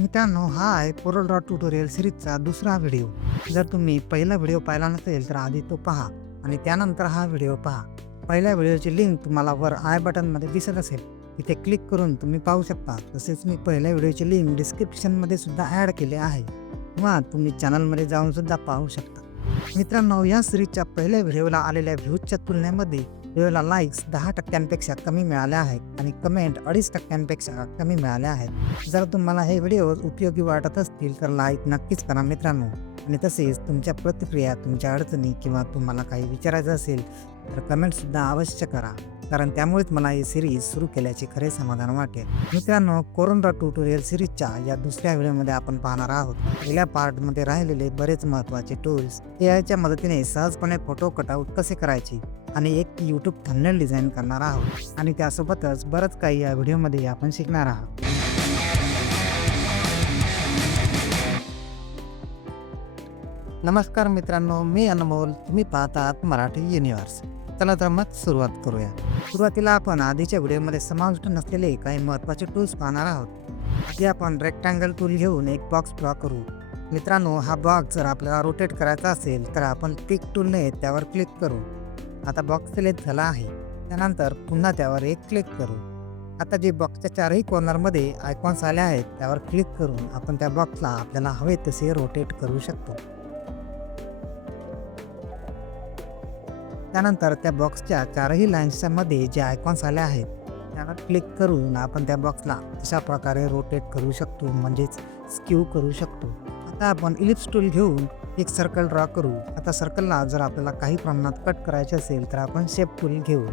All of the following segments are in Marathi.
मित्रांनो, हा आहे कोरल ड्रॉ ट्युटोरियल सिरीजचा दुसरा व्हिडिओ. जर तुम्ही पहिला व्हिडिओ पाहिला नसेल तर आधी तो पहा आणि त्यानंतर हा व्हिडिओ पहा. पहिल्या व्हिडिओची लिंक तुम्हाला वर आय बटनमध्ये दिसत असेल, तिथे क्लिक करून तुम्ही पाहू शकता. तसेच मी पहिल्या व्हिडिओची लिंक डिस्क्रिप्शनमध्ये सुद्धा ॲड केले आहे किंवा तुम्ही चॅनलमध्ये जाऊन सुद्धा पाहू शकता. मित्रांनो, या सिरीजच्या पहिल्या व्हिडिओला आलेल्या व्ह्यूजच्या तुलनेमध्ये व्हिडिओला लाईक्स 10% कमी मिळाल्या आहेत आणि कमेंट 2.5% कमी मिळाल्या आहेत. जर तुम्हाला हे व्हिडिओ उपयोगी वाटत असतील तर लाईक नक्कीच करा मित्रांनो, आणि तसेच तुमच्या प्रतिक्रिया, तुमच्या अडचणी किंवा तुम्हाला काही विचारायचं असेल तर कमेंटसुद्धा अवश्य करा, कारण त्यामुळेच मला ही सिरीज सुरू केल्याचे खरे समाधान वाटेल. मित्रांनो, कोरल ड्रॉ ट्युटोरियल सिरीजच्या या दुसऱ्या व्हिडिओमध्ये आपण पाहणार आहोत पहिल्या पार्टमध्ये राहिलेले बरेच महत्त्वाचे टूल्स. एआयच्या मदतीने सहजपणे फोटो कटआउट कसे करायचे आणि एक यूट्यूब थंबनेल डिझाईन करणार आहोत, आणि त्यासोबतच बरंच काही या व्हिडिओमध्ये आपण शिकणार आहोत. नमस्कार मित्रांनो, मी अनमोल, तुम्ही पाहतात मराठी युनिव्हर्स. चला तर मग सुरुवात करूया. सुरुवातीला आपण आधीच्या व्हिडिओमध्ये समाविष्ट नसलेले काही महत्त्वाचे टूल्स पाहणार आहोत. आधी आपण रेक्टँगल टूल घेऊन एक बॉक्स ड्रॉ करू. मित्रांनो, हा बॉक्स जर आपल्याला रोटेट करायचा असेल तर आपण पिक टूलने त्यावर क्लिक करू. आता बॉक्स सिलेक्ट झाला आहे. त्यानंतर पुन्हा त्यावर एक क्लिक करू. आता जे बॉक्सच्या चारही कॉर्नरमध्ये आयकॉन्स आले आहेत त्यावर क्लिक करून आपण त्या बॉक्सला आपल्याला हवे तसे रोटेट करू शकतो. त्यानंतर त्या बॉक्सच्या चारही लाईन्सच्या मध्ये जे आयकॉन्स आले आहेत त्यावर क्लिक करून आपण त्या बॉक्सला अशा प्रकारे रोटेट करू शकतो, म्हणजेच स्क्यू करू शकतो. आता आपण इलिप्स टूल घेऊन एक सर्कल ड्रॉ करू. आता सर्कलला जर आपल्याला काही प्रमाणात कट करायचे असेल तर आपण शेप टूल घेऊ.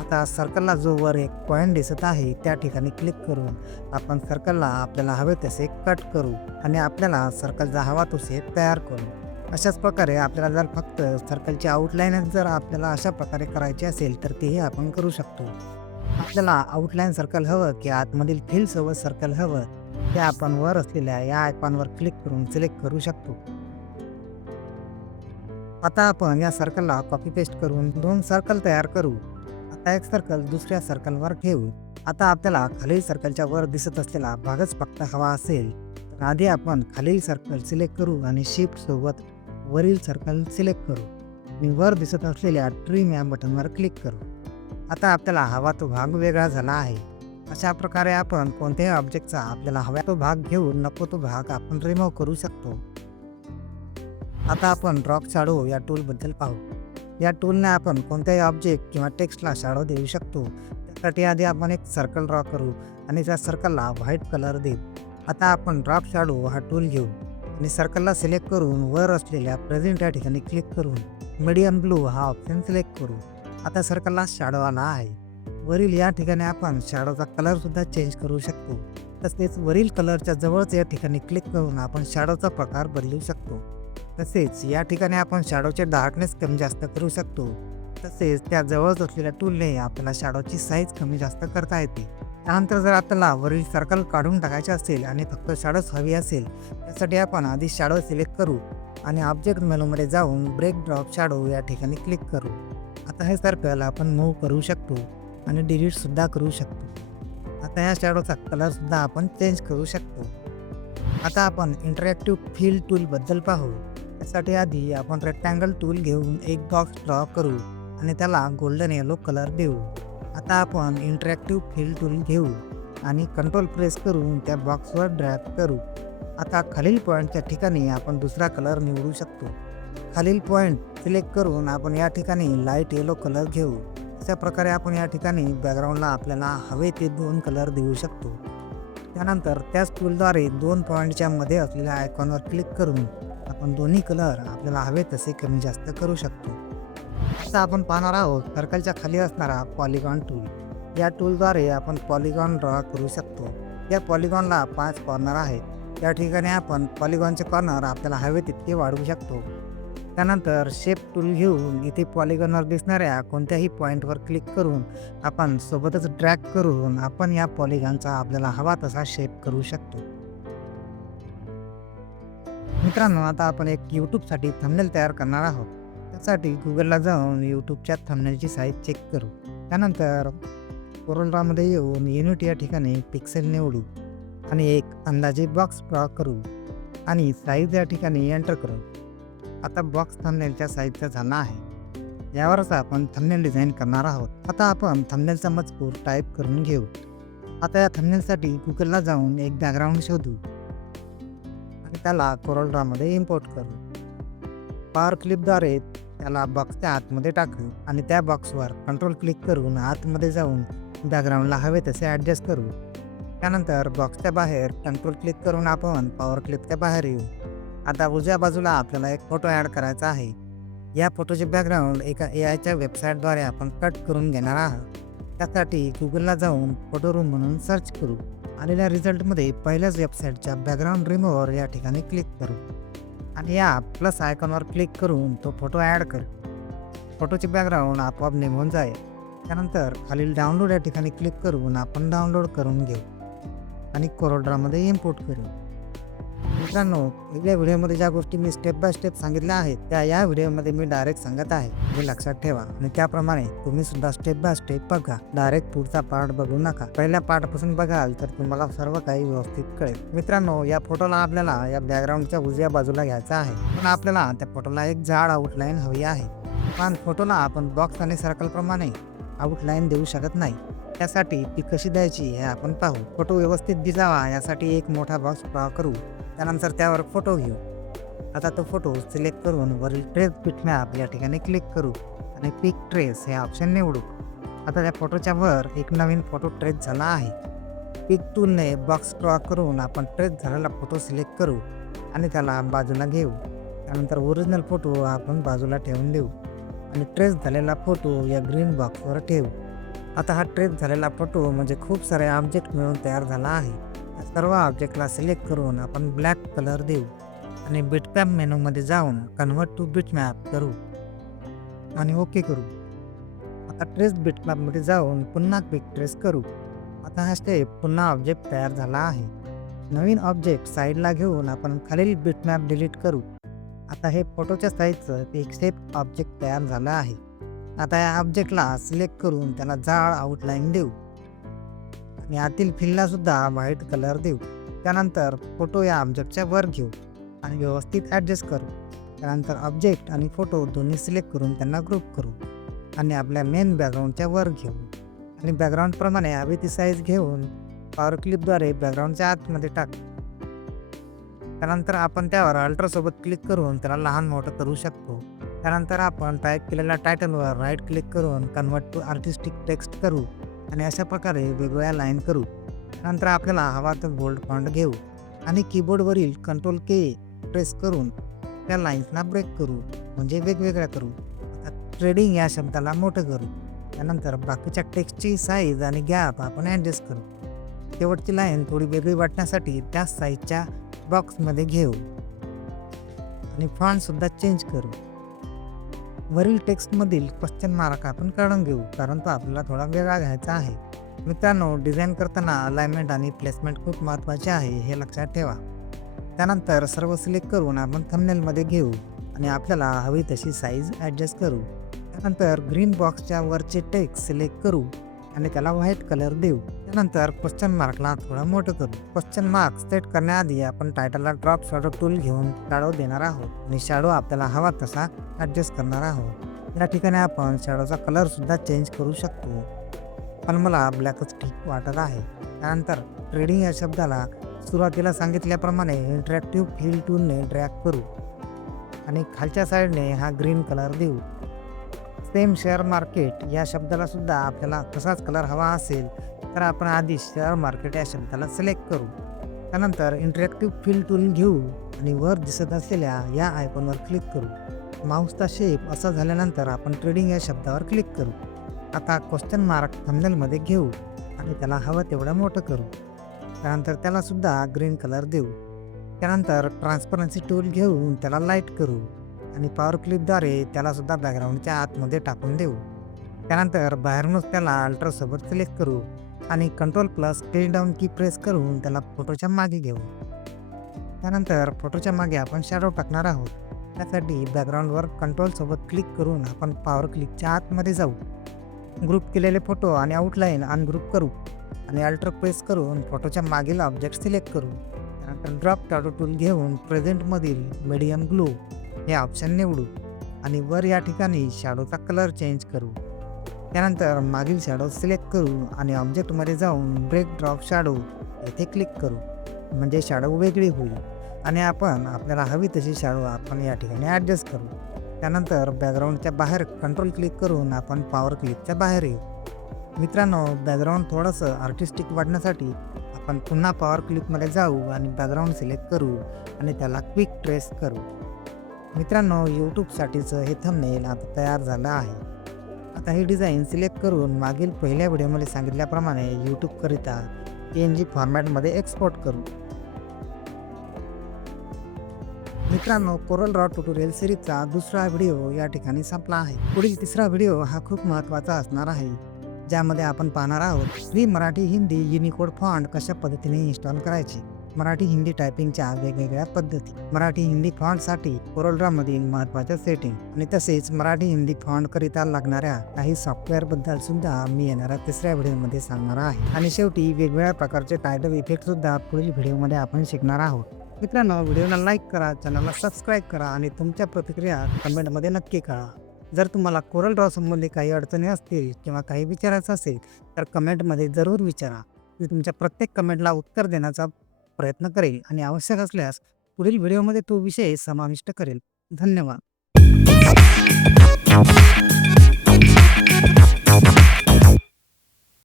आता सर्कलला जो वर एक पॉईंट दिसत आहे त्या ठिकाणी क्लिक करून आपण सर्कलला आपल्याला हवे तसे कट करू आणि आपल्याला सर्कलचा हवा तो शेप तयार करू. अशाच प्रकारे आपल्याला जर फक्त सर्कलची आउटलाईनच जर आपल्याला अशा प्रकारे करायची असेल तर तेही आपण करू शकतो. आपल्याला आउटलाईन सर्कल हवं की आतमधील फिल सोबत सर्कल हवं ते आपण वर असलेल्या या आयकॉनवर क्लिक करून सिलेक्ट करू शकतो. आता आपण या सर्कलला कॉपी पेस्ट करून दोन सर्कल तयार करू. आता एक सर्कल दुसऱ्या सर्कलवर ठेवू. आता आपल्याला खालील सर्कलच्या वर दिसत असलेला भागच फक्त हवा असेल तर आधी आपण खालील सर्कल सिलेक्ट करू आणि शिफ्ट सोबत वरील सर्कल सिलेक्ट करू आणि वर दिसत असलेल्या ट्रिम या बटनवर क्लिक करू. आता आपल्याला हवा तो भाग वेगळा झाला आहे. अशा प्रकारे आपण कोणत्याही ऑब्जेक्टचा आपल्याला हवा तो भाग घेऊन नको तो भाग आपण रिमूव्ह करू शकतो. आता आपण ड्रॉप शॅडो या टूलबद्दल पाहू. या टूलने आपण कोणत्याही ऑब्जेक्ट किंवा टेक्स्टला शॅडो देऊ शकतो. त्यासाठी आधी आपण एक सर्कल ड्रॉ करू आणि त्या सर्कलला व्हाईट कलर देऊ. आता आपण ड्रॉप शॅडो हा टूल घेऊ आणि सर्कलला सिलेक्ट करून वर असलेल्या प्रेझेंट या ठिकाणी क्लिक करून मीडियम ब्लू हा ऑप्शन सिलेक्ट करू. आता सर्कलला शॅडो आला आहे. वरील या ठिकाणी आपण शॅडोचा कलर सुद्धा चेंज करू शकतो. तसेच वरील कलरच्या जवळच या ठिकाणी क्लिक करून आपण शॅडोचा प्रकार बदलू शकतो. तसेच या ठिकाणी आपण शॅडोचे डार्कनेस कमी जास्त करू शकतो. तसेच त्या जवळच असलेल्या टूलने आपल्याला शॅडोची साईज कमी जास्त करता येते. त्यानंतर जर आपल्याला वरील सर्कल काढून टाकायचे असेल आणि फक्त शॅडोज हवी असेल त्यासाठी आपण आधी शॅडो सिलेक्ट करू आणि ऑब्जेक्ट मेनूमध्ये जाऊन ब्रेक ड्रॉप शॅडो या ठिकाणी क्लिक करू. आता हे सर्कल आपण मूव्ह करू शकतो आणि डिलीटसुद्धा करू शकतो. आता या शॅडोचा कलरसुद्धा आपण चेंज करू शकतो. आता आपण इंटरॅक्टिव्ह फिल टूलबद्दल पाहू. त्यासाठी आधी आपण रेक्टँगल टूल घेऊन एक बॉक्स ड्रॉ करू आणि त्याला गोल्डन येलो कलर देऊ. आता आपण इंटरॅक्टिव्ह फिल टूल घेऊ आणि कंट्रोल प्रेस करून त्या बॉक्सवर ड्रॅग करू. आता खालील पॉईंटच्या ठिकाणी आपण दुसरा कलर निवडू शकतो. खालील पॉईंट सिलेक्ट करून आपण या ठिकाणी लाईट येलो कलर घेऊ. अशा प्रकारे आपण या ठिकाणी बॅकग्राऊंडला आपल्याला हवे ते दोन कलर देऊ शकतो. त्यानंतर त्याच टूलद्वारे दोन पॉईंटच्या मध्ये असलेल्या आयकॉनवर क्लिक करून आपण दोन्ही कलर आपल्याला हवे तसे कमी जास्त करू शकतो. आता आपण पाहणार आहोत सर्कलच्या खाली असणारा पॉलिगॉन टूल. या टूलद्वारे आपण पॉलिगॉन ड्रॉ करू शकतो. या पॉलिगॉनला 5 कॉर्नर आहेत. या ठिकाणी आपण पॉलिगॉनचे कॉर्नर आपल्याला हवे तितके वाढवू शकतो. त्यानंतर शेप टूल घेऊन इथे पॉलिगॉनवर दिसणाऱ्या कोणत्याही पॉईंटवर क्लिक करून आपण सोबतच ड्रॅग करून आपण या पॉलिगॉनचा आपल्याला हवा तसा शेप करू शकतो. मित्रांनो, आता आपण एक यूट्यूबसाठी थंबनेल तयार करणार आहोत. त्यासाठी गुगलला जाऊन यूट्यूबच्या थंबनेलची साईज चेक करू. त्यानंतर कोरल ड्रॉमध्ये येऊन युनिट या ठिकाणी पिक्सेल निवडू आणि एक अंदाजे बॉक्स ड्रॉ करू आणि साईज या ठिकाणी एंटर करू. आता बॉक्स थंबनेलच्या साईजचा झाला आहे. यावरच आपण थंबनेल डिझाईन करणार आहोत. आता आपण थंबनेलचा मजकूर टाईप करून घेऊ. आता या थंबनेलसाठी गुगलला जाऊन एक बॅकग्राऊंड शोधू आणि त्याला कोरलड्रॉमध्ये इम्पोर्ट करू. पॉवर क्लिपद्वारे त्याला बॉक्सच्या आतमध्ये टाकू आणि त्या बॉक्सवर कंट्रोल क्लिक करून आतमध्ये जाऊन बॅकग्राऊंडला हवे तसे ॲडजस्ट करू. त्यानंतर बॉक्सच्या बाहेर कंट्रोल क्लिक करून आपण पॉवर क्लिपच्या बाहेर येऊ. आता उजव्या बाजूला आपल्याला एक फोटो ॲड करायचा आहे. या फोटोचे बॅकग्राऊंड एका AIच्या वेबसाईटद्वारे आपण कट करून घेणार आहोत. त्यासाठी गुगलला जाऊन फोटो रूम म्हणून सर्च करू. आलेल्या रिझल्टमध्ये पहिल्याच वेबसाईटच्या बॅकग्राऊंड रिमूव्हर या ठिकाणी क्लिक करू आणि या प्लस आयकॉनवर क्लिक करून तो फोटो ॲड करू. फोटोचे बॅकग्राऊंड आपोआप निघून जाईल. त्यानंतर खालील डाउनलोड या ठिकाणी क्लिक करून आपण डाउनलोड करून घेऊ आणि कोरलड्रॉमध्ये इम्पोर्ट करू. मित्रांनो, पहिल्या व्हिडिओमध्ये ज्या गोष्टी मी स्टेप बाय स्टेप सांगितल्या आहेत त्या या व्हिडिओमध्ये मी डायरेक्ट सांगत आहे. हे लक्षात ठेवा आणि त्याप्रमाणे तुम्ही सुद्धा स्टेप बाय स्टेप बघा. डायरेक्ट पुढचा पार्ट बघू नका. पहिल्या पार्टपासून बघाल तर तुम्हाला सर्व काही व्यवस्थित कळेल. मित्रांनो, या फोटोला आपल्याला या बॅकग्राऊंडच्या उजव्या बाजूला घ्यायचा आहे. पण आपल्याला त्या फोटोला एक जाड आउटलाईन हवी आहे. पण फोटोला आपण बॉक्स आणि सर्कल प्रमाणे आउटलाईन देऊ शकत नाही. त्यासाठी ती कशी द्यायची हे आपण पाहू. फोटो व्यवस्थित दिसावा यासाठी एक मोठा बॉक्स ड्रॉ करू. त्यानंतर त्यावर फोटो घेऊ. आता तो फोटो सिलेक्ट करून वरील ट्रेस बिटमॅप या ठिकाणी क्लिक करू आणि पिक ट्रेस हे ऑप्शन निवडू. आता त्या फोटोच्या वर एक नवीन फोटो ट्रेस झाला आहे. पिक टूलने बॉक्स ड्रॉ करून आपण ट्रेस झालेला फोटो सिलेक्ट करू आणि त्याला बाजूला घेऊ. त्यानंतर ओरिजिनल फोटो आपण बाजूला ठेवून देऊ आणि ट्रेस झालेला फोटो या ग्रीन बॉक्सवर ठेवू. आता हा ट्रेस झालेला फोटो म्हणजे खूप सारे ऑब्जेक्ट मिळून तयार झाला आहे. या सर्व ऑब्जेक्टला सिलेक्ट करून आपण ब्लॅक कलर देऊ आणि बिटमॅप मेनूमध्ये जाऊन कन्वर्ट टू बिटमॅप करू आणि ओके करू. आता ट्रेस बिटमॅपमध्ये जाऊन पुन्हा क्विक ट्रेस करू. आता हा स्टेप पुन्हा ऑब्जेक्ट तयार झाला आहे. नवीन ऑब्जेक्ट साईडला घेऊन आपण खालील बिटमॅप डिलीट करू. आता हे फोटोच्या साईजचं एक स्टेप ऑब्जेक्ट तयार झालं आहे. आता या ऑब्जेक्टला सिलेक्ट करून त्याला जाड आउटलाईन देऊ आणि आतील फिलला सुद्धा व्हाईट कलर देऊ. त्यानंतर फोटो या ऑब्जेक्टच्या वर घेऊ आणि व्यवस्थित ॲडजस्ट करू. त्यानंतर ऑब्जेक्ट आणि फोटो दोन्ही सिलेक्ट करून त्यांना ग्रुप करू आणि आपल्या मेन बॅकग्राऊंडच्या वर घेऊ आणि बॅकग्राऊंडप्रमाणे हवी ती साईज घेऊन पॉवर क्लिपद्वारे बॅकग्राऊंडच्या आतमध्ये टाकू. त्यानंतर आपण त्यावर अल्ट्रासोबत क्लिक करून त्याला लहान मोठं करू शकतो. त्यानंतर आपण टाईप केलेल्या टायटलवर राईट क्लिक करून कन्वर्ट टू आर्टिस्टिक टेक्स्ट करू आणि अशा प्रकारे वेगवेगळ्या लाईन करू. त्यानंतर आपल्याला हवा तर बोल्ड फॉन्ट घेऊ आणि कीबोर्डवरील कंट्रोल के प्रेस करून त्या लाईन्सना ब्रेक करू म्हणजे वेगवेगळ्या करू. आता ट्रेडिंग या शब्दाला मोठं करू. त्यानंतर बाकीच्या टेक्स्टची साईज आणि गॅप आपण ॲडजस्ट करू. शेवटची लाईन थोडी वेगळी वाटण्यासाठी त्या साईजच्या बॉक्समध्ये घेऊ आणि फॉन्टसुद्धा चेंज करू. वरील टेक्स्टमधील क्वेश्चन मार्क आपण काढून घेऊ कारण तो आपल्याला थोडा वेगळा घ्यायचा आहे. मित्रांनो, डिझाईन करताना अलाइनमेंट आणि प्लेसमेंट खूप महत्त्वाचे आहे हे लक्षात ठेवा. त्यानंतर सर्व सिलेक्ट करून आपण थंबनेलमध्ये घेऊ आणि आपल्याला हवी तशी साईज ॲडजस्ट करू. त्यानंतर ग्रीन बॉक्सच्या वरचे टेक्स्ट सिलेक्ट करू आणि त्याला व्हाईट कलर देऊ. त्यानंतर क्वेश्चन मार्कला थोडं मोठं करू. क्वेश्चन मार्क सेट करण्याआधी आपण टायटलला ड्रॉप शॅडो टूल घेऊन शॅडो देणार आहोत आणि शॅडो आपल्याला हवा तसा ॲडजस्ट करणार आहोत. या ठिकाणी आपण शॅडोचा कलरसुद्धा चेंज करू शकतो पण मला ब्लॅकच ठीक वाटत आहे. त्यानंतर ट्रेडिंग या शब्दाला सुरुवातीला सांगितल्याप्रमाणे इंटरॅक्टिव्ह फील टूलने ड्रॅग करू आणि खालच्या साईडने हा ग्रीन कलर देऊ. सेम शेअर मार्केट या शब्दाला सुद्धा आपल्याला तसाच कलर हवा असेल तर आपण आधी शेअर मार्केट या शब्दाला सिलेक्ट करू. त्यानंतर इंटरॅक्टिव्ह फील टूल घेऊ आणि वर दिसत असलेल्या या आयकॉनवर क्लिक करू. माऊसचा शेप असा झाल्यानंतर आपण ट्रेडिंग या शब्दावर क्लिक करू. आता क्वेश्चन मार्क थंबनेलमध्ये घेऊ आणि त्याला हवं तेवढं मोठं करू. त्यानंतर त्याला सुद्धा ग्रीन कलर देऊ. त्यानंतर ट्रान्सपरन्सी टूल घेऊन त्याला लाईट करू आणि पॉवर क्लिपद्वारे त्याला सुद्धा बॅकग्राऊंडच्या आतमध्ये टाकून देऊ. त्यानंतर बाहेरूनच त्याला अल्ट्रासोबत सिलेक्ट करू आणि कंट्रोल प्लस पेज डाऊन की प्रेस करून त्याला फोटोच्या मागे घेऊ. त्यानंतर फोटोच्या मागे आपण शॅडो टाकणार आहोत. त्यासाठी बॅकग्राऊंडवर कंट्रोलसोबत क्लिक करून आपण पॉवर क्लिकच्या आतमध्ये जाऊ. ग्रुप केलेले फोटो आणि आउटलाईन अनग्रुप करू आणि अल्टर प्रेस करून फोटोच्या मागील ऑब्जेक्ट सिलेक्ट करू. त्यानंतर ड्रॉप टॅटू टूल घेऊन प्रेझेंटमधील मीडियम ब्लू हे ऑप्शन निवडू आणि वर या ठिकाणी शॅडोचा कलर चेंज करू. त्यानंतर मागील शॅडो सिलेक्ट करू आणि ऑब्जेक्टमध्ये जाऊन ब्रेक ड्रॉप शॅडो येथे क्लिक करू. म्हणजे शॅडो वेगळी होईल आणि आपण आपल्याला हवी तशी शॅडो आपण या ठिकाणी ॲडजस्ट करू. त्यानंतर बॅकग्राऊंडच्या बाहेर कंट्रोल क्लिक करून आपण पॉवर क्लिकच्या बाहेर येऊ. मित्रांनो, बॅकग्राऊंड थोडंसं आर्टिस्टिक वाढण्यासाठी आपण पुन्हा पॉवर क्लिकमध्ये जाऊ आणि बॅकग्राऊंड सिलेक्ट करू आणि त्याला क्विक ट्रेस करू. मित्रांनो, यूट्यूबसाठीचं हे थंबनेल आता तयार झालं आहे. आता ही डिझाईन सिलेक्ट करून मागील पहिल्या व्हिडिओमध्ये सांगितल्याप्रमाणे यूट्यूबकरिता PNG फॉर्मॅटमध्ये एक्सपोर्ट करू. मित्रांनो, कोरल ड्रॉ ट्युटोरियल सिरीजचा दुसरा व्हिडिओ या ठिकाणी संपला आहे. पुढील तिसरा व्हिडिओ हा खूप महत्त्वाचा असणार आहे, ज्यामध्ये आपण पाहणार आहोत free Marathi Hindi Unicode font कशा पद्धतीने इन्स्टॉल करायचे, मराठी हिंदी टायपिंगच्या वेगवेगळ्या पद्धती, मराठी हिंदी फॉन्टसाठी कोरल ड्रॉमधील महत्त्वाच्या सेटिंग आणि तसेच मराठी हिंदी फॉन्टकरिता लागणाऱ्या काही सॉफ्टवेअरबद्दल सुद्धा मी येणाऱ्या तिसऱ्या व्हिडिओमध्ये सांगणार आहे. आणि शेवटी वेगवेगळ्या प्रकारचे टायटल इफेक्ट सुद्धा पुढील व्हिडिओमध्ये आपण शिकणार आहोत. मित्रांनो, व्हिडिओला लाईक करा, चॅनलला सबस्क्राईब करा आणि तुमच्या प्रतिक्रिया कमेंटमध्ये नक्की कळवा. जर तुम्हाला कोरल ड्रॉ संबंधी काही अडचणी असतील किंवा काही विचारायचं असेल तर कमेंटमध्ये जरूर विचारा. मी तुमच्या प्रत्येक कमेंटला उत्तर देण्याचा प्रयत्न करेल आणि आवश्यक असल्यास पुढील व्हिडिओमध्ये तो विषय समाविष्ट करेल. धन्यवाद.